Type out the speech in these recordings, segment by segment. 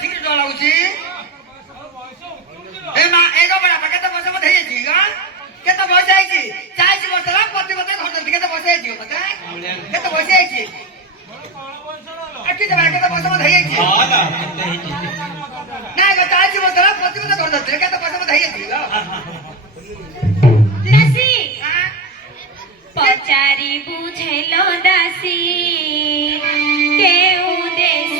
ठीक डर लाଗୁଛି ए मा एगो बड़ा केते बस मत हेई छी गा केते बस हेई छी 40 वर्ष ला पति मते घर केते बस हेई छी मते केते बस हेई छी अकी दबा केते बस मत हेई छी हां ना केते हेई छी ना गा 40 वर्ष ला पति मते घर केते बस मत हेई छी गा दासी पचारी बुझेलो दासी केउ देश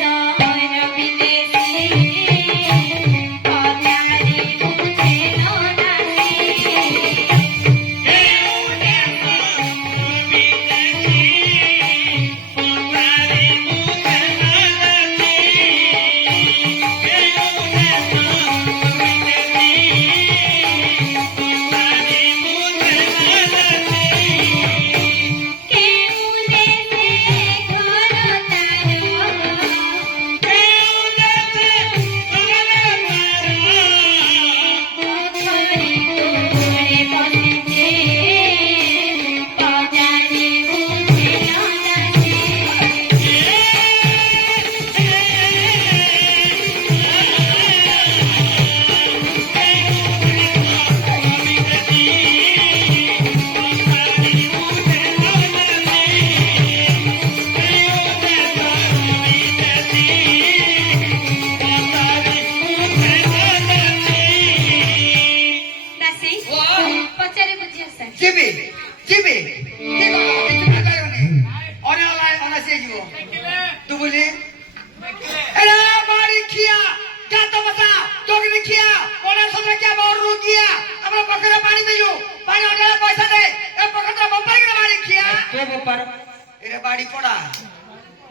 बाड़ी पड़ा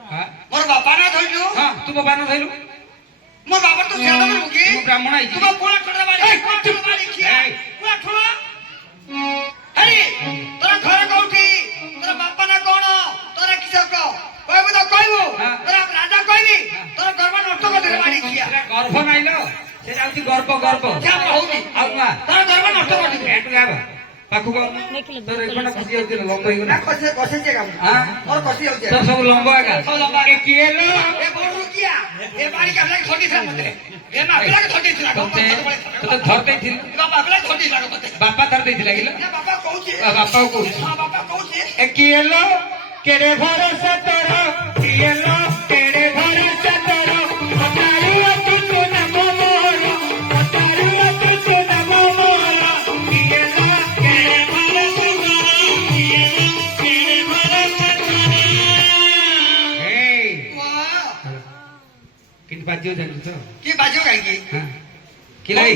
हां मोर बापा ना धइलु हां तू बापा ना धइलु मोर बापा तो छेड़ दे मुकी तू ब्राह्मण आई तू कोला छोड़ बाड़ी कोला छोड़ बाड़ी खिया कोला छोड़ अरे तोरा घर कोठी तोरा बापा ना कोन तोरा किस को कहबो तो कहबो तोरा राजा कहबी तोरा गर्भ नष्ट कर दे बाड़ी खिया गर्भ नाइलो से जाउती गर्भ क्या होगी आउमा तोरा गर्भ नष्ट कर दे एटु गाबा पाखु को तोर एकटा खसी होती लंबा ही ना खसी खसी जे काम हां और खसी होती तो सब लंबा का सब लंबा के किएलो ए बोरू किया ए बाड़ी का लाग छोटी था मते ए ना पिला के छोटी था तो धरते थिल बाबा पिला छोटी था मते बापा धरते थिला किलो ना बाबा कहूची बापा कहूची हां बापा कहूची ए किएलो केरे भरोसा तोरा किएलो केरे भरोसा तोरा अतारी तू तो ना मोर अतारी तू तो ना मोर किएलो बाजियो जानू तो की बाजियो काई की हां की लाई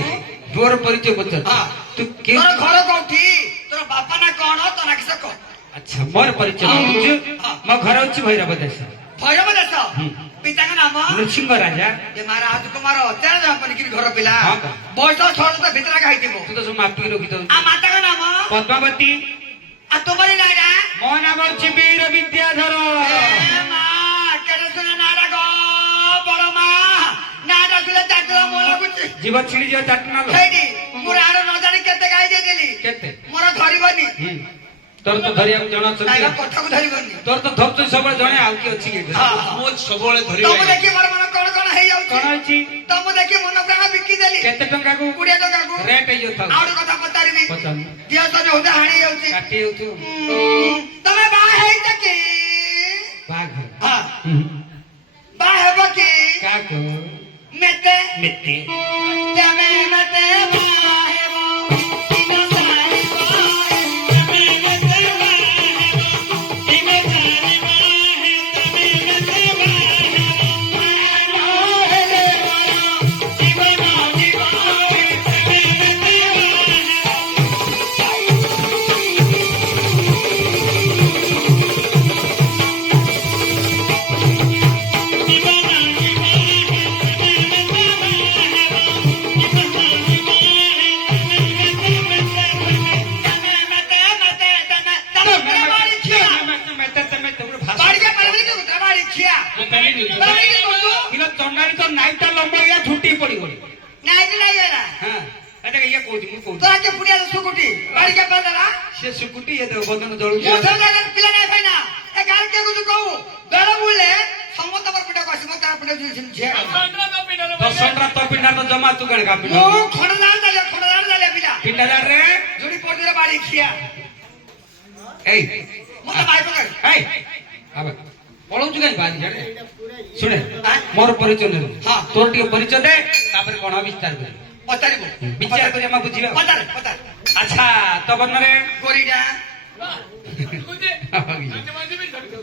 तोर परिचय पत्तर हां तू के तोर घर कोठी तोर बापा ना कोन तोरा किस को अच्छा मोर परिचय बुझ म घर होची भैरव देश पिता का नाम नृसिंह राजा ये महाराज कुमार तेरा अपन की घर पिला बयस छोड़ तो भीतर का हाइतिबो तू तो सब मापी रखी तो आ माता का नाम पद्मावती आ तुम्हारी नारा मो नाम अछि वीर विद्याधर ए मां केरे सुना नारा गो जीव छिड़ी जो चाटना लो हेडी मोर आरो न जानि केते गाई दे देली केते मोर धरिबनी तोर तो धरिया जणा छथि ना कथा को धरिबनी तोर तो धरतो सबले जणे आउ की अछि के हां मो सबले धरिबे तम देखि मोर मन कोन कोन हेई आउ कोन अछि तम देखि मन प्राण बिक्की देली केते टंका को 20 टंका को रेट हेई था आउर कथा पतारिबी पता दिया तो ने होदा हाणी जाउची काटी होतु तमे बा हेई तके बा घर हां बा हेबो की का को मेते मेते तमे मते बाहेबो तिनो सारी बाहे तमे मते बाहेबो तिनो सारी बाहे तमे मते बाहेबो मारे वाला जीवन जीवाए तमे मते छुट्टी पड़ी नाइट लाइला हां अरे ये कोची मु कोची तो आके पुडिया सुकुटी बाड़ी के बदला से सुकुटी ये दे बदन जळू जे मोठा जागा पिला नाही भाई ना ए गाल के कुछ कहू गळ बुले समत पर पिटा कसी मत पिटा जुल छे 15 पिटा ଦଶଣ୍ଡା ତ ପିଣ୍ଡା ତ ଜମା ତୁ କଣ କାପି ମୁଁ ଖଣ୍ଡଦାର ଚାଲିଆ ପିଲା ପିଣ୍ଡା ରେ ଯୋଡି ପଡିରେ ବାଡି ଖିଆ ଏଇ ମତେ ମାଇ ପକାଇ ଏଇ ଆବେ ପଳଉଛୁ କାଇଁ ବାଜି ଜାଣେ ଶୁଣେ ମୋର ପରିଚୟ ନେ ହଁ। ତୋର ଟିକେ ପରିଚୟ ଦେ ତାପରେ କଣ ବିସ୍ତାର କରି ପଚାରିବୁ ବିଚାର କରି ଆମେ ବୁଝିବା ପଚାର ପଚାର ଆଚ୍ଛା ତ ବର୍ଣ୍ଣରେ ଗୋରିଟା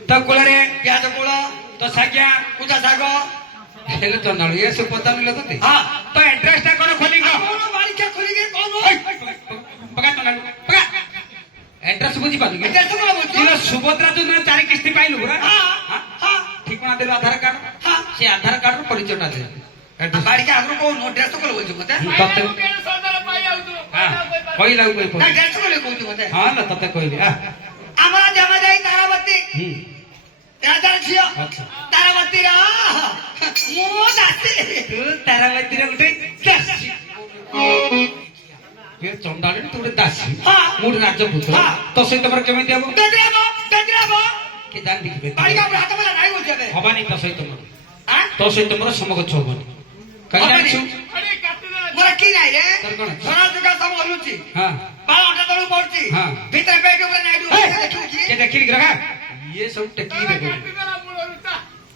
ତ କୂଳରେ ପିଆଜ କୁଳ ତ ସାଜ୍ଞା କୁଟା ଶାଗ ହେଲେ ଚନ୍ଦାଳୁ ଏ ସବୁ ପଚାରିଲ ତତେ ହଁ ତ ଆଡ୍ରେସ ଟା କଣ ଖୋଲି କହ କଣ ବାଡିଟା ଖୋଲିକି କଣ ପକା ଚନ୍ଦାଳୁ ପକା ଆଡ୍ରେସ ବୁଝି ପାରୁଛୁ ଏଟା ତ କଣ ବୁଝୁ ତୁମେ ସୁଭଦ୍ରା ଯୋଜନା 4 କିସ୍ତି ପାଇଲୁ ପୁରା ହଁ ହଁ ଠିକଣା ଦେଲୁ ଆଧାର କାର୍ଡ ହଁ ସେ ଆଧାର କାର୍ଡ ର ପରିଚୟଟା ଦେ ବାଡିଟା ଆଗରୁ କହୁନୁ ଡ୍ରେସ କଲ ବୋଲଛୁ ମତେ ତତେ କହିଲା ନା ଡ୍ରେସ କଲ କହୁଛୁ ମତେ ହଁ ନା ତତେ କହିଲି ଆମର ଜମା ଯାଇ ତାରାବତୀ ରାଜା ଝିଅ ଆଚ୍ଛା ତାରାବତୀର ମୁଁ ଦାସୀ ତୁ ତାରାବାତୀର ଗୋଟେ ଦାସୀ ଏ ଚଣ୍ଡାଳି ତୁ ଗୋଟେ ଦାସୀ ହଁ। ମୁଁ ଗୋଟେ ରାଜପୁତ୍ର ହଁ। ତୋ ସହିତ ମୋର କେମିତି ହବ ବେଦ୍ରାବ କି ଜାଣି ଦେଖିବେ ବାଡିକା ହାତ ମାରା ନାଇଁ ବୋଲଛୁ ଏବେ ହବାନି ତୋ ସହିତ ମୋର ଆଁ ତୋ ସହିତ ମୋର ସମଗଛ ହବନି କାହିଁ ହବନି? ଜାଣିଛୁ ମୋର କି ନାଇଁ ରେ ତୋର କଣ? ଝରା ଯୁଗା ସବୁ ହଲୁଛି ହଁ ବାଳ ଅଣ୍ଟା ତଳକୁ ପଡୁଛି ହଁ। ଭିତରେ ପେଟ ଉପରେ ନାଇଁ ଦେଖିବୁ କି କେ ଦେଖିଲି ଗ୍ରହ ଇଏ ସବୁ ଟେକି ଦେଖୁ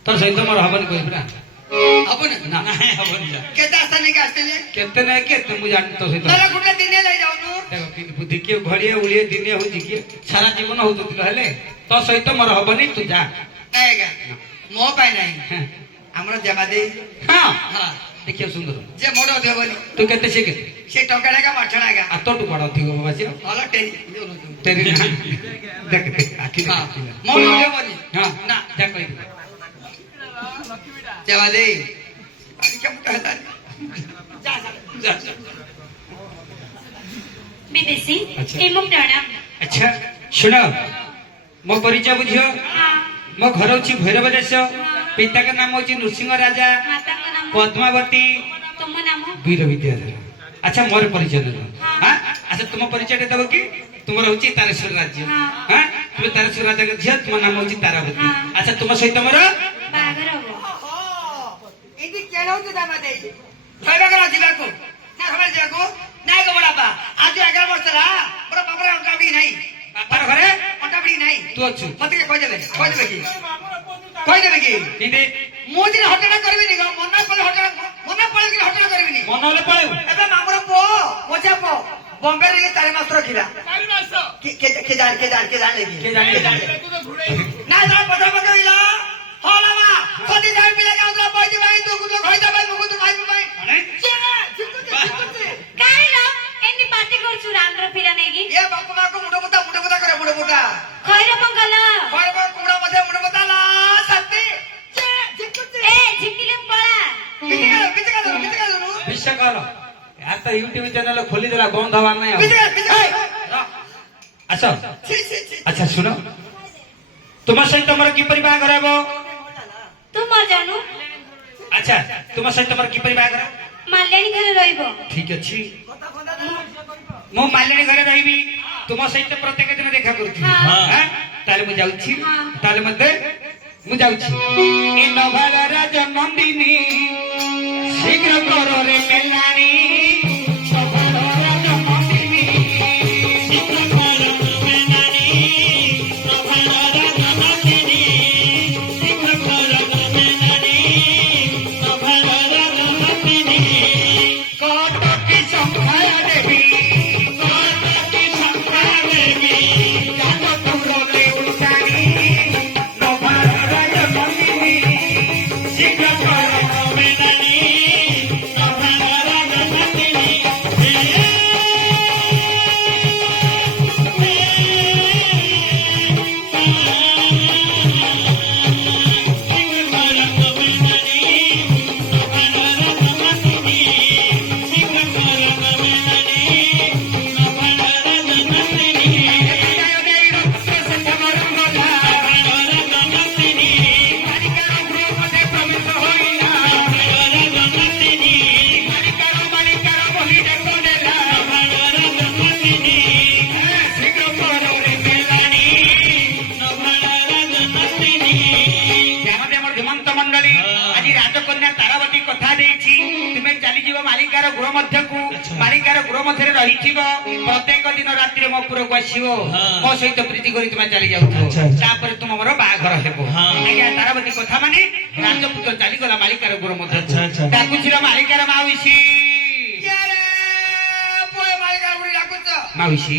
ତୋ ସହିତ ମୋର ହବନି କହିବି ନା ହବନି ନା ହବନି ନା କେତେ ଆଶା ନେଇକି ଆସିଥିଲେ କେତେ ନାଇଁ କେତେ ମୁଁ ଜାଣିନି ତୋ ସହିତ ନହେଲେ ଗୋଟେ ଦିନେ ଯାଇ ଯାଉନୁ ଦେଖ କିନ୍ତୁ ବୁଦ୍ଧି କିଏ ଘଡ଼ିଏ ଉଳିଏ ଦିନେ ହଉଛି କିଏ ସାରା ଜୀବନ ହଉଥିଲ ହେଲେ ତୋ ସହିତ ମୋର ହବନି ତୁ ଯା ନାଇଁ ଆଜ୍ଞା ମୋ ପାଇଁ ନାହିଁ ହଁ ଆମର ଜମା ଦେଇ ହଁ ହଁ ଦେଖିବ ସୁନ୍ଦର ଯେ ମୋର ଅଧିକ ବନି ତୁ କେତେ ସେ କେତେ ସେ ଟଙ୍କା ଟାକା ମାଠଣା ଆଜ୍ଞା ଆଉ ତୋଠୁ ବଡ ଅଧିକ ବାସି ଭଲ ଟେରି ତେରି ନା ଦେଖ ଦେଖ ଆଖି ହଁ ଦେଖ ମୋ ଅଧିକ ବନି ହଁ ନା ଯା କହିଦେ ଜମା ଦେଇ ବାଡିକା ମୁଟା ହେଲା ଯା ଯା ଯା विदेशी अच्छा। एवं प्रणाम ଆଚ୍ଛା ଶୁଣ ମୋ ପରିଚୟ ବୁଝିବ हाँ ମୋ ଘର ହଉଛି ଭୈରବ ଦେଶ ପିତାଙ୍କ ନାମ ହଉଛି ନୃସିଂହ ରାଜା माता का नाम ପଦ୍ମାବତୀ तुम नाम ବୀର ବିଦ୍ୟାଧର ଆଚ୍ଛା ମୋର ପରିଚୟ ଦେବ ହଁ ଆଚ୍ଛା ତୁମ ପରିଚୟଟା ଦେବ କି ତୁମର ହଉଛି ତାରେଶ୍ୱର ରାଜ୍ୟ ହଁ। ହଁ ତୁମେ ତାରେଶ୍ୱର ରାଜାଙ୍କ ଝିଅ ତୁମ ନାମ ହଉଛି ତାରାବତୀ ହଁ। ଆଚ୍ଛା ତୁମ ସହିତ ମୋର बागर हो ଏଠି କେଳଉଛୁ ଜମା ଦେଇ ଖାଇବା କଣ ଯିବାକୁ ନା ଖାଇବା ଯିବାକୁ ନାଇଁ ଗୋ ବଡାପା ଆଜି 11 ବର୍ଷ ହେଲା ମୋର ବାପର ଅଣ୍ଟା ବିଡି ନାହିଁ ବାପାର ଘରେ ଅଣ୍ଟା ବିଡି ନାହିଁ ତୁ ଅଛୁ ମତେ କିଏ କହିଦେବେ କି କହିଦେବେ କି କିନ୍ତୁ ମୁଁ ଦିନ ହଟଣା କରିବିନି ଗো ମନା କଲେ ହଟଣା ମନା ପଡେ କି ହଟଣା କରିବିନି ମନ ହେଲେ ପଳେଇବୁ ଏବେ ମାମୁର ପୁଅ ମଜା ପୁଅ ବମ୍ବେରେ ଇଏ 4 ମାସ ରଖିଲା କେ ଜାଣି କିଏ ଜାଣିଲେ? ନା ନା ପଦା ପକେଇଲା ହଁ ମାମା କଦି ଯାଇ ପିଲା କାଉଁରା ପଇଛି ଭାଇ ତୁ କୁତ ଖଇଦା ଭାଇ ମୁକୁ ତୁ ଖାଇବୁ ଭାଇ काहे लो एनी पार्टी करछु रांद्र फिरा नेगी ଏ ବାପ ମାକୁ ମୁଣ୍ଡ ମୁଟା କରେ ମୁଣ୍ଡ ମୁଟା खैर पंगल ବଡ଼ ବଡ଼ କୁକୁଡ଼ା ମଧ୍ୟ ମୁଣ୍ଡ ମୁଟା ଲା ସତେ ए झिकिले पळा କିଛି କାଦୁ ବିଶ୍ୱ କର यार तो यूट्यूब चैनल खोली देला बंद हवा नहीं आस अच्छा सुन तुम सहित मोर किपरि बाहागर हेबो तू मर जानू अच्छा तुम सहित मोर किपरि बाहागर माल्याणी घरे रहइबो ठीक अछि मो मालिनी घरे रहिबी तुम सहित प्रत्येक दिन देखा करूछी हाँ। हां ताले मु जाउछी हाँ। ताले मते मु जाउछी ए नभाल राज नंदिनी शीघ्र करो रे कल्याणी नभाल राज नंदिनी शीघ्र करो रे कल्याणी नभाल राज नंदिनी शीघ्र करो रे कल्याणी नभाल राज नंदिनी कोटकी संहार देवी कोटकी संहार देवी जानो तुरले उठानी नभाल राज नंदिनी शीघ्र करो रे कल्याणी नभाल राज नंदिनी ହେମନ୍ତ ମଣ୍ଡଳୀ ଆଜି ରାଜକନ୍ୟା ତାରାବତୀ କଥା ଦେଇଛି ମାଳିକାର ଗୃହ ମଧ୍ୟକୁ ମାଳିକାର ଗୃହ ମଧ୍ୟରେ ରହିଥିବ ପ୍ରତ୍ୟେକ ଦିନ ରାତିରେ ମୋ ପୁରକୁ ଆସିବ ମୋ ସହିତ ପ୍ରୀତି କରି ତୁମେ ଚାଲି ଯାଉଥିବ ତାପରେ ତୁମର ବାହାଘର ହେବ ଆଜ୍ଞା ତାରାବତୀ କଥା ମାନେ ରାଜପୁତ୍ର ଚାଲିଗଲା ମାଳିକାର ଗୃହ ମଧ୍ୟକୁ ଡାକୁছিল ମାଳିକାର ମାଉସୀ ମାଉସୀ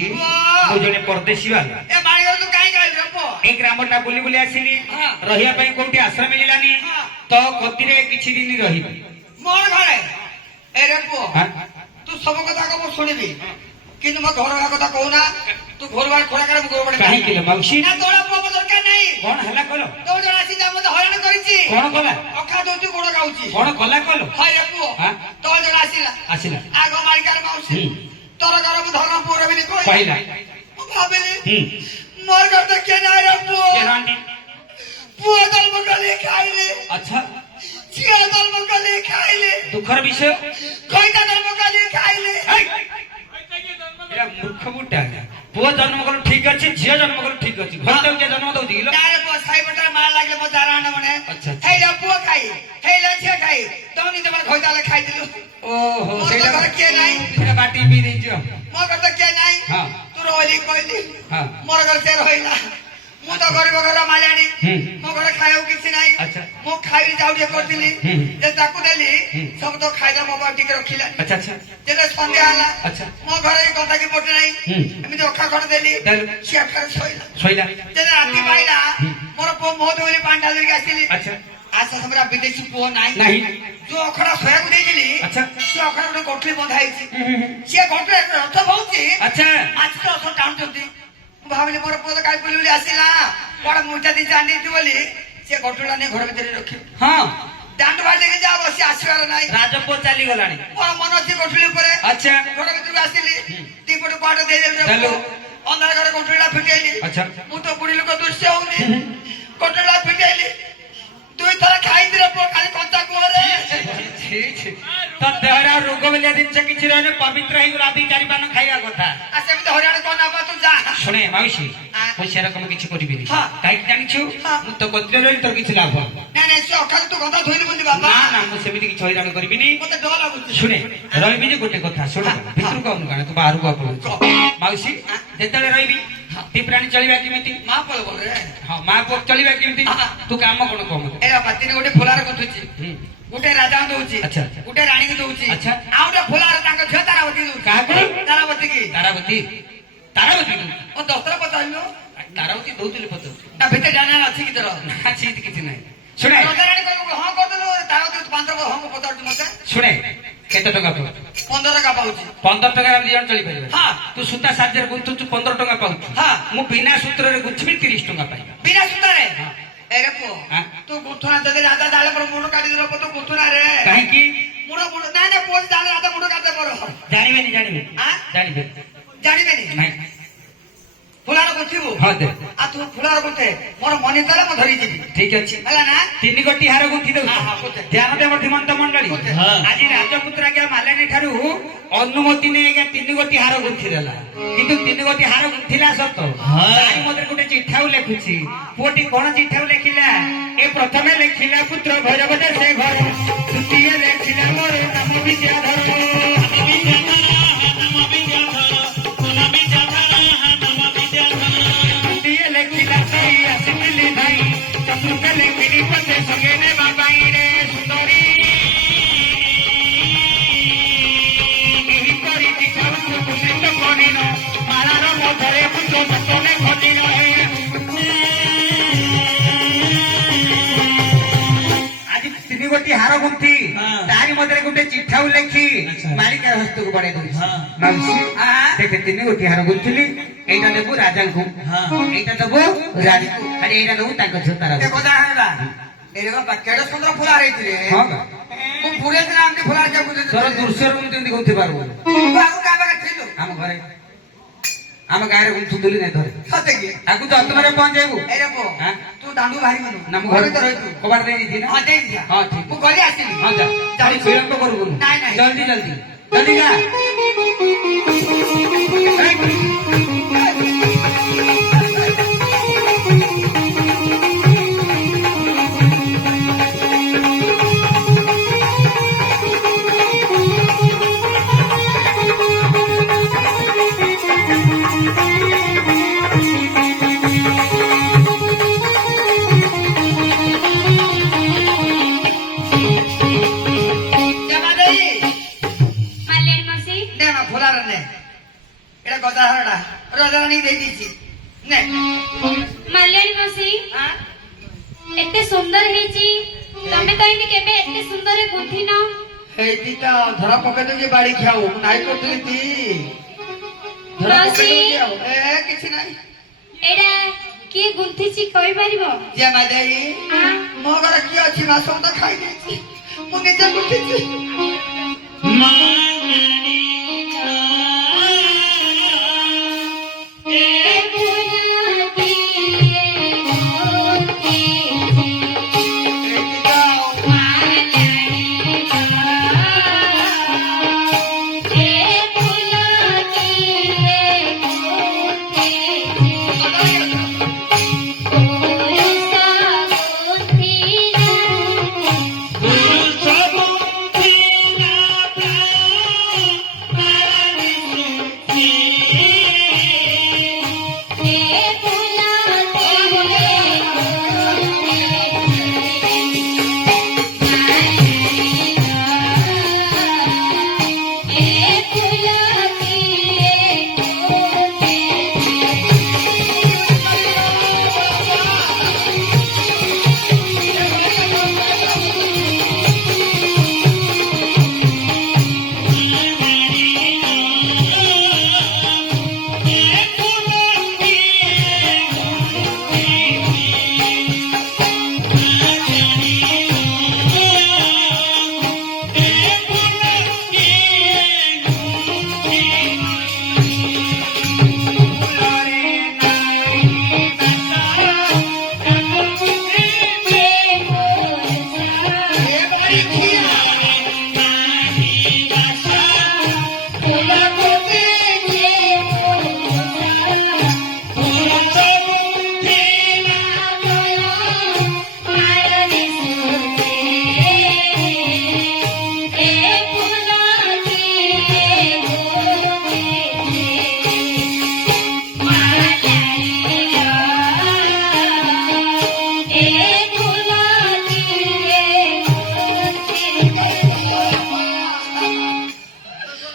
ମୁଁ ଜଣେ ପରଦେଶୀ ବାଲା ଏ ଗ୍ରାମଟା ବୁଲି ବୁଲି ଆସିଲି ରହିବା ପାଇଁ କୋଉଠି ଆଶ୍ରୟ ମିଳିଲାନି ତ କତିରେ କିଛି ଦିନ ରହିବି ମୋର ଘରେ ଏରେ ପୁଅ ତୁ ସବୁ କଥା ମୁଁ ଶୁଣିବି କିନ୍ତୁ ମୋ ଘର କଥା କହୁନା ତୁ ଘର ବାହାର ଖୋଲା କରେ ମୁଁ ଗୋବଡ କାହିଁକି ମାଉସୀ ନା ତୋର ପୁଅ ମୋ ଦରକାର ନାହିଁ କଣ ହେଲା କଲ ତୋ ଜଣ ଆସି ଯା ମତେ ହଇରାଣ କରିଛି କଣ କଲା ଅଖା ଦଉଛୁ ଗୋଡ ଗାଉଛି କଣ କଲା କଲ ହଇ ରେ ପୁଅ ତୋ ଜଣ ଆସିଲା ଆଗ ମାଳିକାର ମାଉସୀ ତୋର ଘର ମୁଁ ଧର୍ମ ପୁଅ ବୋଲି କହିଲା ମୁଁ ଭାବିଲି ମୋର ଘର ତ କିଏ ନାହିଁ ରେ ପୁଅ ପୁଅ ଜନ୍ମ କଲି ଖାଇଲି ଆଚ୍ଛା ଝିଅ ଜନ୍ମ କଲି ଖାଇଲି ଦୁଃଖର ବିଷୟ କଇତା ଜନ୍ମ କଲି ଖାଇଲି ଏଟା ମୂର୍ଖ ବୁଟା ପୁଅ ଜନ୍ମ କଲୁ ଠିକ ଅଛି ଝିଅ ଜନ୍ମ କଲୁ ଠିକ ଅଛି ଘର କିଏ ଜନ୍ମ ଦଉଛି କିଲୋ ତାର ପୁଅ ସାଇବଟାରେ ମାର ଲାଗିଲେ ମୋ ଦାରା ଆଣ୍ଡ ମନେ ଆଚ୍ଛା ହେଇଲା ପୁଅ ଖାଇ ହେଇଲା ଝିଅ ଖାଇ ତମେ ନିଜେ ମାନେ ଖଇତାଲେ ଖାଇଥିଲୁ ଓହୋ ସେଇଟା ଘର କିଏ ନାହିଁ ସେଇଟା ବାଟି ପିଇ ଦେଇଛ ମୋ ଘର ତ କିଏ ନାହିଁ ତୁ ରହିଲି କହିଲି ମୋର ଘର ସେ ରହିଲା ମୁଁ ତ ଗରିବ ଘର ମାଳିଆଣି ମୋ ଘରେ ଖାଇବାକୁ କିଛି ନାହିଁ ମୁଁ ଖାଇଲି ଯାଉ ଟିକେ କରିଥିଲି ଯେ ତାକୁ ଦେଲି ସବୁ ତ ଖାଇଲା ମୋ ବାବା ଟିକେ ରଖିଲା ଯେତେ ସନ୍ଧ୍ୟା ହେଲା ମୋ ଘରେ କଥା କି ମୋଟେ ନାହିଁ ଏମିତି ଅଖା ଖଟ ଦେଲି ସେ ଅଖାରେ ଶୋଇଲା ଯେତେ ରାତି ପାଇଲା ମୋର ପୁଅ ମୁହଁ ଧୋଇଲି ପାଣି ଢାଳିକି ଆସିଲି ଆଶା ସମୟରେ ବିଦେଶୀ ପୁଅ ନାହିଁ ଯୋଉ ଅଖାଟା ଶୋଇବାକୁ ଦେଇଥିଲି ସେ ଅଖାଟା ଗୋଟେ ଗଣ୍ଠୁଲି ବନ୍ଧା ହେଇଛି ସିଏ ଗଣ୍ଠୁଲି ରଥ ବହୁଛି ମାଛ ରଥ ଟାଣୁଛନ୍ତି ମୁଁ ଭାବିଲି ମୋର ପୁଅ ତ କାଲି ବୋଲି ଆସିଲା କଣ ମୁଠା ଦିଟା ଆଣିଛୁ ବୋଲି ସେ ଗଣ୍ଠୁଲା ନେଇ ଘର ଭିତରେ ରଖିବି ଦାଣ୍ଡ ବାହାରି ଦେଖି ଯାଅ ବସି ଆସିବାର ନାହିଁ ରାଜପୁଅ ଚାଲିଗଲାଣି ମୋର ମନ ଅଛି ଗଣ୍ଠୁଲି ଉପରେ ଘର ଭିତରକୁ ଆସିଲି ଦିପଟ କୁଆଡେ ଦେଇଦେଲି ଅନ୍ଧାର ଘରେ ଗଣ୍ଠୁଲିଟା ଫିଟେଇଲି ମୁଁ ତ ବୁଢୀ ଲୋକ ଦୃଶ୍ୟ ହଉନି ଗଣ୍ଠୁଲିଟା ଫିଟେଇଲି ଦୁଇଥର ଖାଇଥିଲେ ପୁଅ ଖାଲି କଞ୍ଚା କୁହରେ ତ ଦେହରେ ଆଉ ରୋଗ ମିଳିଆ ଜିନିଷ କିଛି ରହିଲେ ପବିତ୍ର ହେଇଗଲା ଦି ଚାରି ପାନ ଖାଇବା କଥା ସେମିତି ହଇରାଣ କଣ ହବ ତୁ ଯା ଶୁଣେ ମାଉସୀ ମୁଁ ସେରକମ କିଛି କରିବିନି କାହିଁକି ଜାଣିଛୁ ମୁଁ ତ କତିରେ ରହିଲି ତୋର କିଛି ଲାଭ ନା ନା ସେ ଅଖାକୁ ତୁ କଥା ଧୋଇଲି ବୋଲି ବାବା ନା ନା ମୁଁ ସେମିତି କିଛି ହଇରାଣ କରିବିନି ମତେ ଡର ଲାଗୁଛି ଶୁଣେ ରହିବି ଯେ ଗୋଟେ କଥା ଶୁଣ ଭିତରକୁ ଆଉନୁ କାରଣ ତୁ ବାହାରକୁ ଆପଣଉଛୁ ମାଉସୀ ଯେତେବେଳେ ରହିବି ଦି ପ୍ରାଣୀ ଚଳିବା କେମିତି ମା ପଳ ବୋଲେ ମା ପୁଅ ଚଳିବା କେମିତି ତୁ କାମ କଣ କହ ମତେ ଏ ପାତିରେ ଗୋଟେ ଫୁଲାର ଗୁନ୍ଥୁଛି ଗୋଟେ ରାଜାଙ୍କୁ ଦଉଛି ଗୋଟେ ରାଣୀକୁ ଦଉଛି ଆଉ ଗୋଟେ ଫୁଲାର ତାଙ୍କ ଝିଅ ତାରାବତୀ ଦଉଛି କାହାକୁ ତାରାବତୀ କି ତାରାବତୀ ଓ ଦଶର ପଚାରିଲୁ ତାରାବତୀ ଦଉଥିଲି ପଚାରୁଛୁ ତା ଭିତରେ ଜାଣିବା ଅଛି କି ତୋର କିଛି ନାହିଁ ଶୁଣେ ରାଣୀ କହିବୁ ହଁ କରିଦେଲୁ ତାରାବତୀ 5 ହଁ ପଚାରୁଛୁ ମତେ ଶୁଣେ କେତେ ଟଙ୍କା ପାଉଛୁ 15 ଟଙ୍କା ପାଉଛି 15 ଟଙ୍କାରେ ଆମେ ଦି ଜଣ ଚଳିପାରିବା ତୁ ସୂତା ସାହାଯ୍ୟରେ ଗୁନ୍ଥୁଛୁ 15 ଟଙ୍କା ପାଉଛୁ ମୁଁ ବିନା ସୂତ୍ରରେ ଗୁନ୍ଥିବି 30 ଟଙ୍କା ପାଇବା ବିନା ସୂତାରେ ଏରେ ପୁଅ ତୁ ଗୁନ୍ଥୁଣା ଯଦି ରାଜା ଜାଳେ ମୋର ମୁଣ୍ଡ କାଟିଦେଲ ତୁ ଗୁନ୍ଥୁଣା ରେ କାହିଁକି ମୁଣ୍ଡ ନାଇଁ ନା ପୁଅ ଜାଳେ ରାଜା ମୁଣ୍ଡ କାଟିଦେ ମୋର ଜାଣିବେନି ନାଇଁ ଫୁଲାର ଗୁନ୍ଥିବୁ ଆଉ ତୁ ଫୁଲାର ଗୁନ୍ଥେ ମୋର ମନି ତାହେଲେ ମୁଁ ଧରି ଯିବି ଠିକ ଅଛି ହେଲା ନା 3 ଗୋଟି ହାର ଗୁନ୍ଥି ଦଉଛି ଧ୍ୟାନ ଦେବ ଧୀମନ୍ତ ମଣ୍ଡଳୀ ଆଜି ରାଜପୁତ୍ର ଆଜ୍ଞା ମାଲେନୀ ଠାରୁ ଅନୁମତି ନେଇ ଆଜ୍ଞା 3 ଗୋଟି ହାର ଗୁନ୍ଥି ଦେଲା କିନ୍ତୁ 3 ଗୋଟି ହାର ଗୁନ୍ଥିଲା ସତ ତାରି ମଧ୍ୟରେ ଗୋଟେ ଚିଠାଉ ଲେଖୁଛି ପୁଅଟି କଣ ଚିଠାଉ ଲେଖିଲା ଏ ପ୍ରଥମେ ଲେଖିଲା ପୁତ୍ର ଭୈରବ ସେ ଘର ଦ୍ୱିତୀୟ ଲେଖିଲା ମୋର ନାମ ବିଦ୍ୟାଧର ଗୋଟି ହାର ଗୁନ୍ଥି ତାରି ମଧ୍ୟରେ ଗୋଟେ ଚିଠାଉ ଲେଖି ମାଳିକାର ହସ୍ତକୁ ବଢେଇ ଦଉଛି ମାଉସୀ ଦେଖେ 3 ଗୋଟି ହାର ଗୁନ୍ଥିଲି ଏଇଟା ଦେବୁ ରାଜାଙ୍କୁ ଏଇଟା ଦେବୁ ରାଣୀକୁ ଆରେ ଏଇଟା ଦେବୁ ତାଙ୍କ ଝିଅ ତାର ତୋର ଦୃଶ୍ୟରୁ ମୁଁ ଯେମିତି ଗୁନ୍ଥି ପାରୁ ଆମ ଘରେ ଆମ ଗାଁରେ ଗୁନ୍ଥୁଥିଲି ନାଇଁ ଧରେ ତାକୁ ଯତ୍ନରେ ପହଞ୍ଚେଇବୁ ତୁ ଦାଣ୍ଡୁ ବାହାରିବୁନୁ ନା ମୁଁ ଘରେ କବାଟ ଦେଇଛି ନା ହଁ ଠିକ ମୁଁ ଗଲି ଆସିଲି ହଁ ଯା ବିଳମ୍ବ କରୁବୁନୁ ଜଲ୍ଦି ଯା ଆଣି ଦେଇଛି ନେ ମାଲ୍ୟାଣୀ ମାଉସୀ ଆଁ? ଏତେ ସୁନ୍ଦର ହେଇଛି ତମେ ତ ଏମିତି କେବେ ଏତେ ସୁନ୍ଦର ଗୁନ୍ଥିନ ହେଇଛି ତ ଧରା ପକେଇ ଦଉଛି ବାଡି ଖିଆଉ ନାଇଁ କରୁଥିଲି ତି ଧରା ମାଉସୀ। ପକେଇ ଦଉଛି ଆଉ କିଛି ନାହିଁ ଏଇଟା କିଏ ଗୁନ୍ଥିଛି କହିପାରିବ ଯେ ମା ଦେଇ ଆଁ? ମୋ ଘରେ କିଏ ଅଛି ମା ସବୁ ତ ଖାଇ ଦେଇଛି ମୁଁ ନିଜେ ଉଠିଛି ହେଇଛି ତ ଆଉ।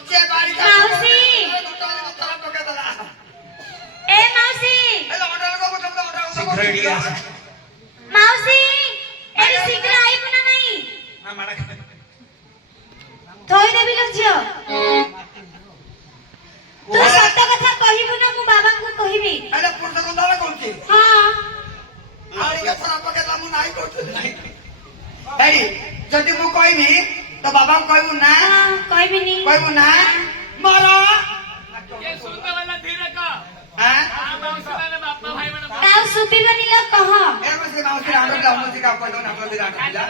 ସେ ବାଡି ମାଉସୀ। ଧରା ପକେଇ ଦେଲା ଏ ମାଉସୀ ହେଲେ ଅର୍ଡର ଶୀଘ୍ର ଏଠିକି ଆସ। ମାଉସୀ ଏଠି ଶୀଘ୍ର ଆଇବୁ ନା ନାଇଁ ନା ମାଡା ଖା। ଥୋଇଦେବି ଲୋ ଝିଅ ତୁ ସତ କଥା କହିବୁ ନା ମୁଁ ବାବାଙ୍କୁ କହିବି ହେଲେ ପୁରୁଷ ଗନ୍ଧାର କହୁଛି ହଁ ଆଳିକା ଧରା ପକେଇଲା ମୁଁ ନାଇଁ କହୁଥିଲି ହେଇ ଯଦି ମୁଁ କହିବି ତ ବାବାଙ୍କୁ କହିବୁ ନା ହଁ, କହିବିନି କହିବୁ ନା ମର ଆଁ? ଆଉ ସୁବିବନି ଲୋ କହ ଏ ମୋ ସେ ମାଉସୀ ରାଣ୍ଡ ପିଲା ଉନ୍ନତି କାହା କହିଦବ ନା ଆପଣଙ୍କ ରାଣ୍ଡ ପିଲା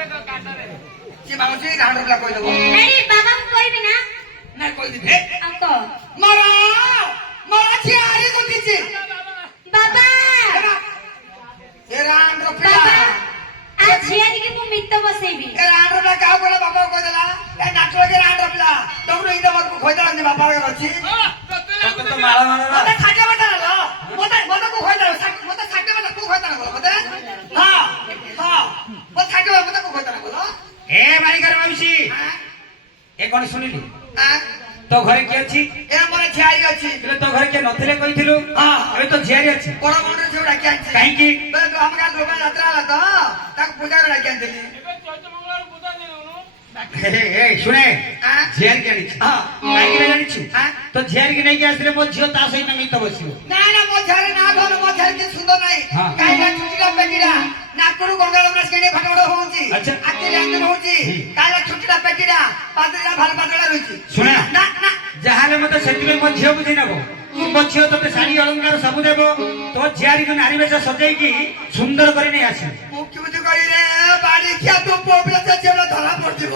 ସେ ମାଉସୀ ରାଣ୍ଡ ପିଲା କହିଦବ ନାଇଁ ବାବାଙ୍କୁ କହିବି ନା ନା କହିଦିବି ଆଉ କହ ମର ମର ଝିଆରୀ କୁଟିଛି ବାବା ଏ ରାଣ୍ଡ ପିଲା ବାବା ଆ ଝିଆରିକି ମୁଁ ମିତ ବସେଇବି ଏ ରାଣ୍ଡ ପିଲା କାହା କହିଲା ବାବା କହିଦେଲା ଏ ନାଟକ ରାଣ୍ଡ ପିଲା ତମର ଇନ୍ଦ ମରକୁ କହିଦେଲା ବାବା ଅଛି ତତେ ତ ମାଳ ମାଳ ମତେ ଖାଦ୍ୟ ବଟା ନା ମତେ ମତେ କୁ କହିଦେଲା ମତେ ଖାଦ୍ୟ ବଟା କୁ କହିଦେଲା ମତେ ହଁ ହଁ ମତେ ଖାଦ୍ୟ ମତେ କୁ କହିଦେଲା ବୋଲ ଏ ବାଳିକାର ମାଉସୀ ଏ କଣ ଶୁଣିଲୁ ଆଁ ତୋ ଘରେ କିଏ ଅଛି ଏ ମୋର ଝିଆରୀ ଅଛି ହେଲେ ତୋ ଘରେ କିଏ ନଥିଲେ କହିଥିଲୁ ହଁ ଏବେ ତ ଝିଆରୀ ଅଛି ବଡ ମଣ୍ଡରେ ଝିଅ ଡାକି ଆଣିଛି କାହିଁକି ଆମ ଗାଁ ଲୋକ ଯାତ୍ରା ହେଲା ତ ତାକୁ ପୂଜାରେ ଡାକି ଆଣିଥିଲି ଶୁଣେ ଆଁ? ଝିଆରୀ କି ଆଣିଛୁ ହଁ। କାହିଁକି ନା ଜାଣିଛୁ ଆଁ? ତ ଝିଆରୀ କି ନେଇକି ଆସିଲେ ମୋ ଝିଅ ତା ସହିତ ମିତ ବସିବ ନା ନା ମୋ ଝିଆରୀ ନା ଧର ମୋ ଝିଆରୀ କିଛି ସୁନ୍ଦର ନାହିଁ ହଁ। କାହିଁକି ଛୁଟିଟା ପେଟିଟା ନାକରୁ ଗଙ୍ଗାଳମରା ଶ୍ରେଣୀ ଫାଟବଡ ହଉଛି ଆଚ୍ଛା। ଆଖିରେ ଆଙ୍ଗିର ହଉଛି କାହିଁକି ଛୁଟିଟା ପେଟିଟା ପାଦଟା ଭଲ ପାଦଟା ରହିଛି ଶୁଣେ ନା ନା ଯାହାହେଲେ ମତେ ସେଥିପାଇଁ ମୋ ଝିଅ ବୁଝି ନବ ମୋ ଝିଅ ତତେ ଶାଢୀ ଅଳଙ୍କାର ସବୁ ଦେବ ତୋ ଝିଆରୀକୁ ନାରୀ ବେଶ ସଜେଇକି ସୁନ୍ଦର କରି ନେଇ ଆସିବ ମୁଁ କେମିତି କହିଲେ ବାଡି ଖିଆ ତୁ ପୁଅ ପିଲା ସେ ଝିଅଟା ଧରା ପଡିଯିବ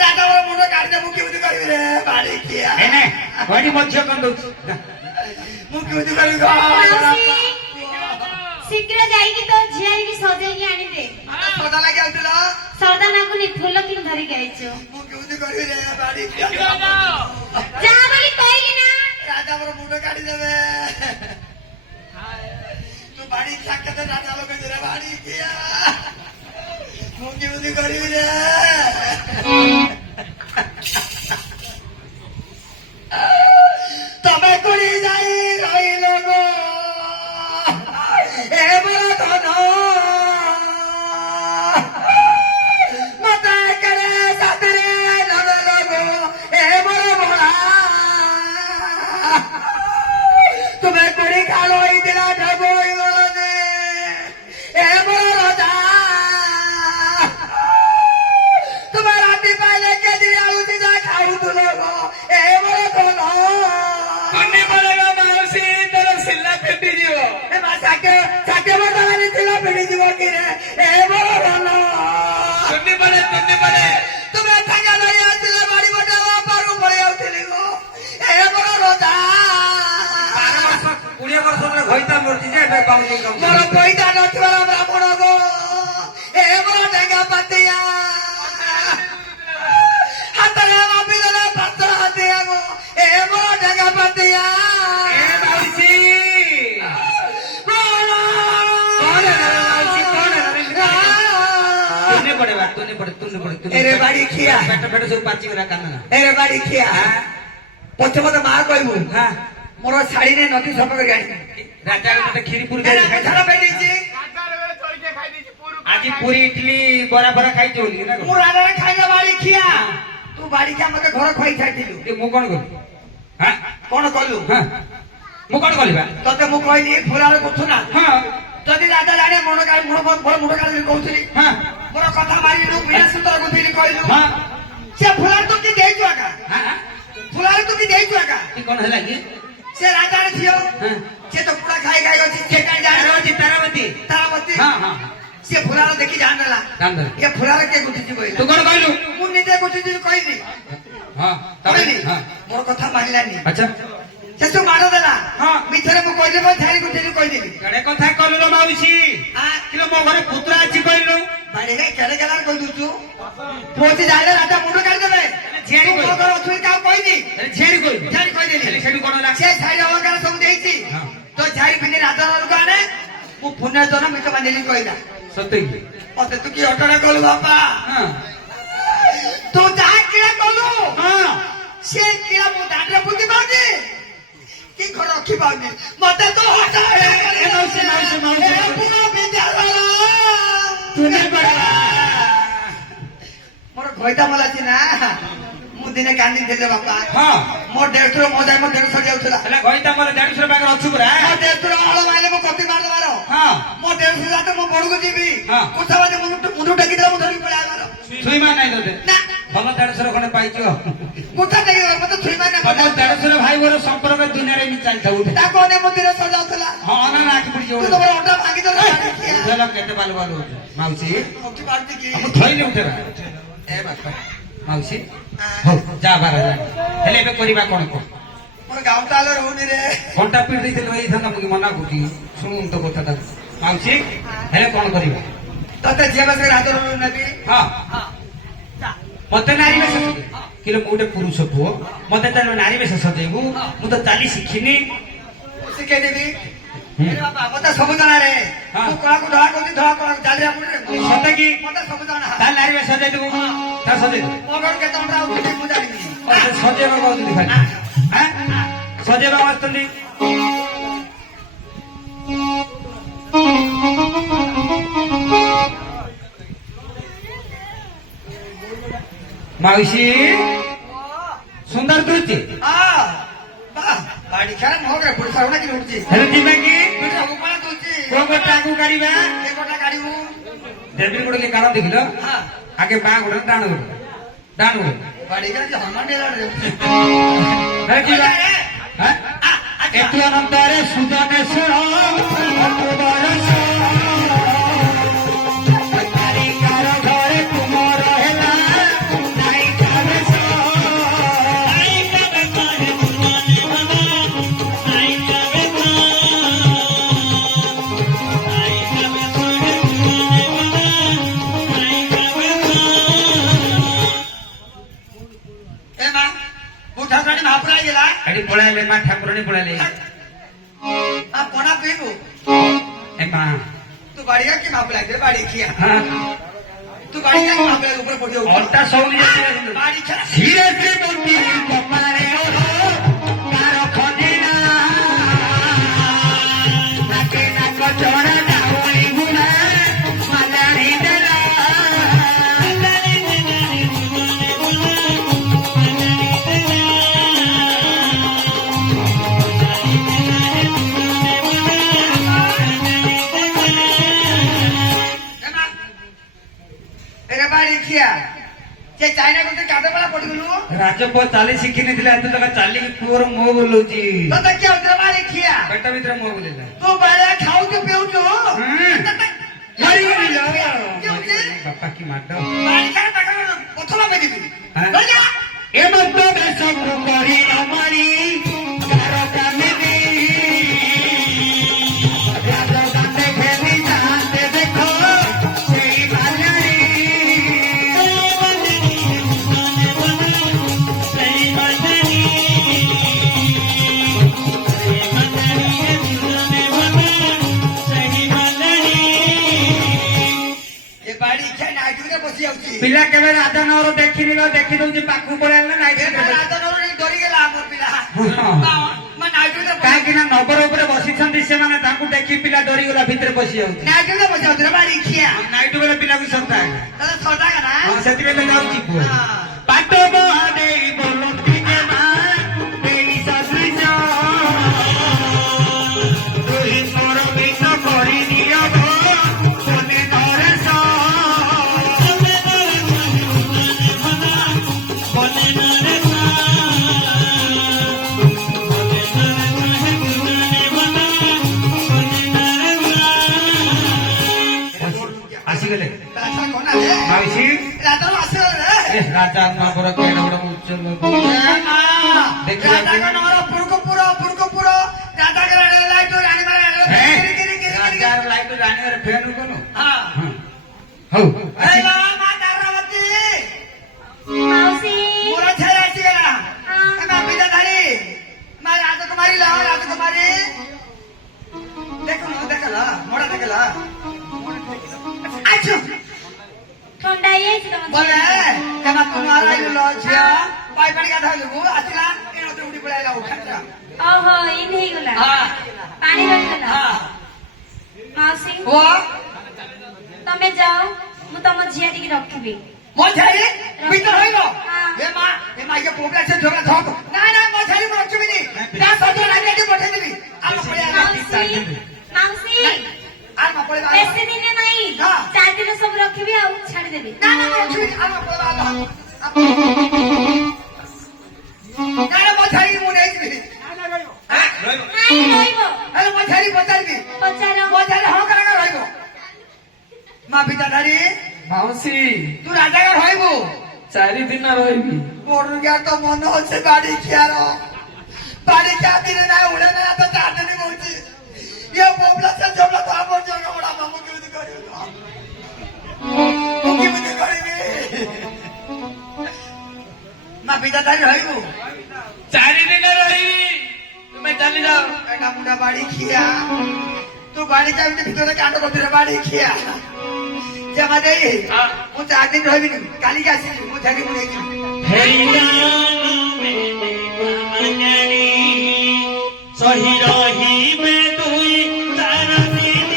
ରାଜାଙ୍କର ମୁଣ୍ଡ କାଢିଦେ ମୁଁ କେମିତି କହିବି ରେ ବାଡି ଖିଆ ଏନେ କହିଲି ମୋ ଝିଅ କଣ ଦଉଛି ମୁଁ କେମିତି କହିବି ମାଉସୀ ଶୀଘ୍ର ଯାଇକି ତୋ ଝିଆରିକି ସଜେଇକି ଆଣିଦେ ସଦା ଲାଗି ଆଉଥିଲ ସର୍ଦା ନାଗୁନି ଫୁଲ କିନ୍ ଧରିକି ଆଇଛୁ ମୁଁ କେମିତି କହିବି ରେ ବାଡି ଖିଆ ଯାହା ବୋଲି କହିଲି ନା ରାଜା ଆମର ମୁଣ୍ଡ କାଢିଦେବେ ତୁ ବାଡି ଖିଆ କେତେ ରାଜା ଲୋକ ରେ ବାଡି ଖିଆ ମୁଁ କେମିତି କରିବି ରେ ତମେ କୁড়ি যাই রই କରୁଛି ଯେ ଏବେ ପାଉଛି ମୋର ପଇସା ନଥିବାର ବ୍ରାହ୍ମଣ ଗো ଏ ମୋର ଡେଙ୍ଗା ପାତିଆ ହାତରେ ମାପି ଦେଲେ ପାତ୍ର ହାତିଆ ଗো ଏ ମୋର ଡେଙ୍ଗା ପାତିଆ এরে বাড়ি খিয়া এরে বাড়ি খিয়া পଛে মতো মা কইবু হ্যাঁ মোর শাড়ি নে নদী সফা করে আনি রাজা ଗୋଟେ କ୍ଷୀରି ପୁରୀ ঝাড়া পাই দিয়েছি ଆଜି ପୁରୀ ଇଟଲି ବରା ବରା ଖାଇଛୁ ବୋଲି ନା ମୁଁ ରାଜାରେ ଖାଇଲେ ବାড়ি ଖିଆ ତୁ ବାড়ି ଖିଆ ମତେ ଘର ଖୁଆଇ ଛାଡ଼ିଥିଲୁ ମୁଁ କଣ କଲି ହଁ କଣ କଲୁ ହଁ ମୁଁ କଣ କଲି ବା ତତେ ମୁଁ କହିଲି ଫୁଲାରେ କରୁଛୁ ନା ହଁ ଯଦି ରାଜା ଜାଣେ ମୁଣ୍ଡ କାଳି ମୁଣ୍ଡ କାଳି କହୁଥିଲି ହଁ ମୋର କଥା ମାରିଲୁ ବିନା ସୂତ୍ର ଗୁନ୍ଥିଲି କହିଲୁ ହଁ ସେ ଫୁଲାରେ ତୁ କି ଦେଇଛୁ ଆକା ହଁ ଫୁଲାରେ ତୁ କି ଦେଇଛୁ ଆକା କଣ ହେଲା କି ସେ ରାଜାର ଝିଅ ହଁ ସେ ତ ପୁରା ଖାଇ ଖାଇ ଅଛି ସେ କାହିଁ ଜାଣେ ତାରାବତୀ ତାରାବତୀ ହଁ ହଁ ସେ ଫୁଲାର ଦେଖି ଜାଣିଦେଲା ଏ ଫୁଲାରେ କିଏ ଗୁଟିଛି ତୁ କହିଲା କଣ କହିଲୁ ମୁଁ ନିଜେ ଗୁଟିଛି କହିଲି ହଁ କହିଲି ହଁ ମୋର କଥା ମାନିଲାନି ଆଚ୍ଛା ସେ ସବୁ ମାଡ଼ ଦେଲା ହଁ ମିଥରେ ମୁଁ କହିଲି ମୁଁ ଝାଡ଼ି ଗୁଟିଲି କହିଦେଲି କେଡେ କଥା କଲୁ ଲୋ ମାଉସୀ କିଲୋ ମୋ ଘରେ ପୁତ୍ର ଅଛି କହିଲୁ ବାଡି କେଡେ କେଲାର କହିଦଉଛୁ ପୋଚି ଜାଣିଲେ ରାଜା ମୁଣ୍ଡ କାଢିଦେବେ ଝିଆରୀ ମୋ ଘର ଅଛୁ କାହାକୁ କହିନି ଝିଆରୀ କହିଲୁ ଝାଡ଼ି କହିଦେଲି ସେଠୁ କଣ ହେଲା ସେ ଝାଡ଼ି ଅଳଙ୍କାର ସବୁ ଦେଇଛି ହଁ। ତ ଝାଡ଼ି ପିନ୍ଧି ରାଜା ଘରକୁ ଆଣେ ମୁଁ ପୁଣ୍ୟ ଜନ ମିଛ ବାନ୍ଧିଲି କହିଲା ସତ୍ୟ ମତେ ତୁ କି ଅଟଣା କଲୁ ବାପା ହଁ ତୁ ଯାହା କିଣା କଲୁ ହଁ ସେ କିଣା ମୁଁ ଦାଣ୍ଡରେ ବୁଝି ପାରୁନି କି ଘର ରଖି ପାରୁନି ମତେ ତୁ ମୋର ଘଇତା ମଲାଛି ନା ମୁଁ ଦିନେ କାନ୍ଦି ଦେଲେ ବାପା ହଁ ମୋ ଦେଢଶୁର ମୋ ଯାଇ ମୋ ଦେଢ ସରି ଯାଉଥିଲା ହେଲେ ଗଇତା ମୋର ଦେଢଶୁର ପାଖରେ ଅଛୁ ପୁରା ମୋ ଦେଢଶୁର ହଳ ମାଇଲେ ମୁଁ କପି ମାରିଦେବାର ହଁ ମୋ ଦେଢଶୁର ଯାତେ ମୋ ବଡକୁ ଯିବି ହଁ। କୋଠା ବାଜେ ମୁଣ୍ଡ ଟେକିଦେଲା ମୁଁ ଧରିକି ପଳେଇ ଆଇବାର ଛୁଇଁମା ନାଇଁ ତତେ ନା ଭଲ ଦେଢଶୁର ଖଣ୍ଡେ ପାଇଛୁ କୋଠା ଟେକିଦେଲା ମତେ ଛୁଇଁ ତମ ମାରିନା ଦେଢଶୁର ଭାଇ ମୋର ସମ୍ପର୍କ ଦୁନିଆରେ ଏମିତି ଚାଲିଥାଉ ତାକୁ ଅନେକ ମୋ ଦିନ ସଜାଉଥିଲା ହଁ ନା ଆଖି ପଡିଯିବ ତୁ ତମର ଅଣ୍ଟା ଭାଙ୍ଗିଦେଲା କେତେ ବାଲ ବାଲ ହଉଛୁ ମାଉସୀ ରଖି ପାରୁଛି କି ମୁଁ ଧଇଲି ଉଠେଇବା ଏ ବାପା ମାଉସୀ ହଉ ଯା ବାର ହେଲେ ଏବେ କରିବା କଣ କହ ମୋର ଗାଁ ତାହେଲେ ରହୁନି ରେ ଘଣ୍ଟା ପିଢି ଦେଇଥିଲେ ହେଇଥାନ୍ତା ମୁଁ ମନା କରୁଛି ଶୁଣୁନ୍ ତ କଥାଟା ମାଉସୀ ହେଲେ କଣ କରିବା ତତେ ଝିଅ ବସେ ହାତ ନେବି ହଁ ମତେ ନାରୀ ବେଶ କିଲୋ ମୁଁ ଗୋଟେ ପୁରୁଷ ପୁଅ ମତେ ତାହେଲେ ନାରୀ ବେଶ ସଜେଇବୁ ମୁଁ ତ ଚାଲି ଶିଖିନି ଶିଖେଇ ଦେବି ବାପା ମତେ ସବୁ ଜଣା ରେ ତୁ କଳାକୁ ଧଳା କରୁଛି ଧଳା କଳାକୁ ଚାଲିବା ପଡେ ସତେ କି ମତେ ସବୁ ଜଣା ତାହେଲେ ନାରୀ ବେଶ ସଜେଇ ଦେବୁ ତା ସଜେଇ ଦେବୁ ମୋ ଘର କେତେ ଅଣ୍ଟା ଆଉଛନ୍ତି ମୁଁ ଜାଣିନି ସଜେଇବାକୁ ଆସୁଛନ୍ତି ଖାଲି ସଜେଇବାକୁ ଆସୁଛନ୍ତି ମାଉସୀ ସୁନ୍ଦର ଦୃଷ୍ଟି ବାଡି ଖେଳ ମହରେ ପୁରୁଷ ଗୁଡା କି ଉଠୁଛି ହେଲେ ଯିବା କି ସବୁ କଳା ଦଉଛି କୋଉ ଗୋଟା ଆଗକୁ କାଢିବା ଏ ଗୋଟା କାଢିବୁ ଦେବୀ ଗୋଟେ କି କାରଣ ଦେଖିଲ ହଁ ଆଗେ ବାଁ ଗୋଟେ ଡାଣ ଗୋଟେ ଡାଣ ଗୋଟେ ବାଡି ଖେଳ ହନୁମାନ ଯିବା ଏତୁ ଅନନ୍ତରେ ସୁଜନେଶ୍ୱର ତାରିକାର ଘରେ ତୁମର ହେଲା ଏଠି ପଳାଇଲେ ମା ଠାକୁରାଣୀ ପଳାଇଲେ ପଣା ପିଇବୁ ଏ ମା ତୁ ବାଡିଆ କି ଭାବ ଲାଗେ ବାଡି ଖିଆ ହଁ ତୁ ବାଡିଆ କି ଭାବ ଲାଗେ ଉପରେ ପଡିବ ଅଣ୍ଟା ସବୁ ବାଡି ଖେଳ ଧୀରେ ଧୀରେ କପାରେ ତାର ଖଣ୍ଡିନା ନାକେ ନାକ ଚଢା ଡାଉଳି ଗୁଣା ମାଲାଣି ଦେଲା ଏରେ ବାଡି ଖିଆ ସେ ଚାଇନା ଗୋଟେ କାଦେ ପଳା ପଡିଗଲୁ ରାଜପୁଅ ଚାଲି ଶିଖିନଥିଲା ଏତେ ଟଙ୍କା ଚାଲିକି ପୁଅର ମୁହଁ ବୁଲଉଛି ତତେ କିଏ ଉତ୍ତର ବାଡି ଖିଆ ପେଟ ଭିତରେ ମୁହଁ ବୁଲେଇଲା ତୁ ବାଡିଆ ଖାଉଛୁ ପିଉଛୁ ବାପା କି ମାଡ ବାଡି ଖେଳ ତାଙ୍କର ପଥର ପେଟିବି ଏ ମତ ବେଶକୁ କରି ଅମାରି ଘର କାମିନି ବାଡି ଖିଆ ନାଇଟ୍ ଭିତରେ ବସି ଯାଉଛି ପିଲା କେବେ ରାଧାନଗର ଦେଖିନି ଦେଖି ଦଉଛି ପାଖକୁ ପଳେଇ ଆଣିଲେ ନାଇଁ ଡରିଗଲା ଆମର ପିଲା ନାଇଟ୍ ଭିତରେ କାହିଁକି ନା ନଗର ଉପରେ ବସିଛନ୍ତି ସେମାନେ ତାଙ୍କୁ ଦେଖି ପିଲା ଡରିଗଲା ଭିତରେ ବସି ଯାଉଛି ନାଇଟ୍ ଭିତରେ ବସି ଯାଉଛି ବାଡି ଖିଆ ନାଇଟ ବେଳେ ପିଲାକୁ ସନ୍ତା ଛଅଟା ନା ସେଥିପାଇଁ ତ ଯାଉଛି ପୁଅ ପାଟ ଦେଇ ବୋଲନ୍ତି ଯେ ମା ଦେଇ ଶାଶୁଜ ତୁହି ମୋର ବିଷ କରିଦିଅ ମନେ ନରେଶ ଆସିଗଲେ ମାଉସୀ ରାଧାର ଆସିଗଲେ ରାଜା ନଗର କେଡ ବଡ ଉଚ୍ଚ ଲୋକ ରାଧାଙ୍କ ନଗର ପୁରୁକପୁର ରାଧାଙ୍କ ଲାଇଟ୍ ରାଜାର ଲାଇଟ ରାଣିବାର ଫେନ୍ କଲୁ ହଉ ମା ଦାରାବତୀ ମାଉସୀ ମୋର ଛାଇ ଆସିଗଲା ବିଦା ଧାରୀ ମା ରାଜକୁମାରୀ ଦେଖଲ ମୋଡା ଦେଖଲ ଆଛୁ ଥଣ୍ଡା ହେଇଯାଇଛି ତମ ବୋଲେ କେମା ତୁମ ଆଇଲ ଝିଅ ପାଇ ପାଣି ଗାଧୋଇଲୁ ଆସିଲା ଏଣତେ ଉଡି ପଳେଇଲା ଉଠା ଓହୋ ଇନ୍ ହେଇଗଲା ପାଣି ରହିଗଲା ମାଉସୀ ଓ ତମେ ଯାଅ ମୁଁ ତମ ଝିଅ ଟିକେ ରଖିବି ମୋ ଛାଇ ଭିତର ରହିଲ ହଁ। ଏ ମା ଇଏ ପ୍ରୋବ୍ଲେମ ସେ ଝଗଡ଼ା ଧକ ନା ମୋ ଛାଇ ମୁଁ ରଖିବିନି ତା ସହିତ ରାଜି ଏଠି ପଠେଇଦେବି ଆମ ପଳେଇ ମାଉସୀ ମାଉସୀ ଆମ ପଳେଇ ବେଶୀ ଦିନ ନାହିଁ ହଁ। 4 ଦିନ ସବୁ ରଖିବି ଆଉ ଛାଡିଦେବି ନା ମୁଁ ରଖିବିନି ଆମ ପଳେଇ ନା ମୋ ଛାଇ ମୁଁ ନେଇଯିବି ନାଇଁ ରହିବ ଆରେ ମୋ ଛାଇ ପଚାରିବି ପଚାର ମୋ ଛାଇ ହଁ କରା ରହିବ ମା ପିତା ଧାରୀ ମାଉସୀ ତୁ ରାଜା가 ରହିବୁ 4 ଦିନ ରହିବି ମୋର ତ ମନ ଅଛି ବାଡି ଖିଆର ବାଡି ଖିଆ ଦିନେ ନା ଉଡେ ନା ତ 4 ଦିନ ହଉଛି ଇଏ ବୋବଲା ସେ ଜବଲା ତ ଆମର ଜଗ ବଡା ମାମୁ କେମିତି କରିବୁ ମୁଁ କେମିତି କରିବି ମା ପିତା ଧାରୀ ରହିବୁ 4 ଦିନ ରହିବି ତୁମେ ଚାଲି ଯାଅ ଏଟା ମୁଣ୍ଡା ବାଡି ଖିଆ ତୁ ବାଡି ଚାବିଟି ଭିତରେ କାଣ୍ଡ କରୁଥିଲେ ବାଡି ଖିଆ ଜମା ଦେଇ ମୁଁ 4 ଦିନ ରହିବିନି କାଲିକି ଆସିବି ମୁଁ ଛାଡି ମୁଁ ନେଇଯିବି ସହି ରହିବେ ଦୁଇ 4 ଦିନ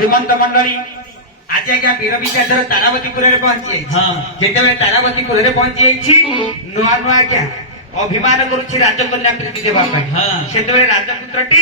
ଧୀମନ୍ତ ମଣ୍ଡଳୀ ଆଜି ଆଜ୍ଞା ବୀର ବିଦ୍ୟାଧର ତାରାବତୀପୁରରେ ପହଞ୍ଚି ଯାଇଛି ଯେତେବେଳେ ତାରାବତୀପୁରରେ ପହଞ୍ଚି ଯାଇଛି ନୂଆ ଆଜ୍ଞା ଅଭିମାନ କରୁଛି ରାଜକନ୍ୟା ପ୍ରୀତି ଦେବା ପାଇଁ ସେତେବେଳେ ରାଜପୁତ୍ରଟି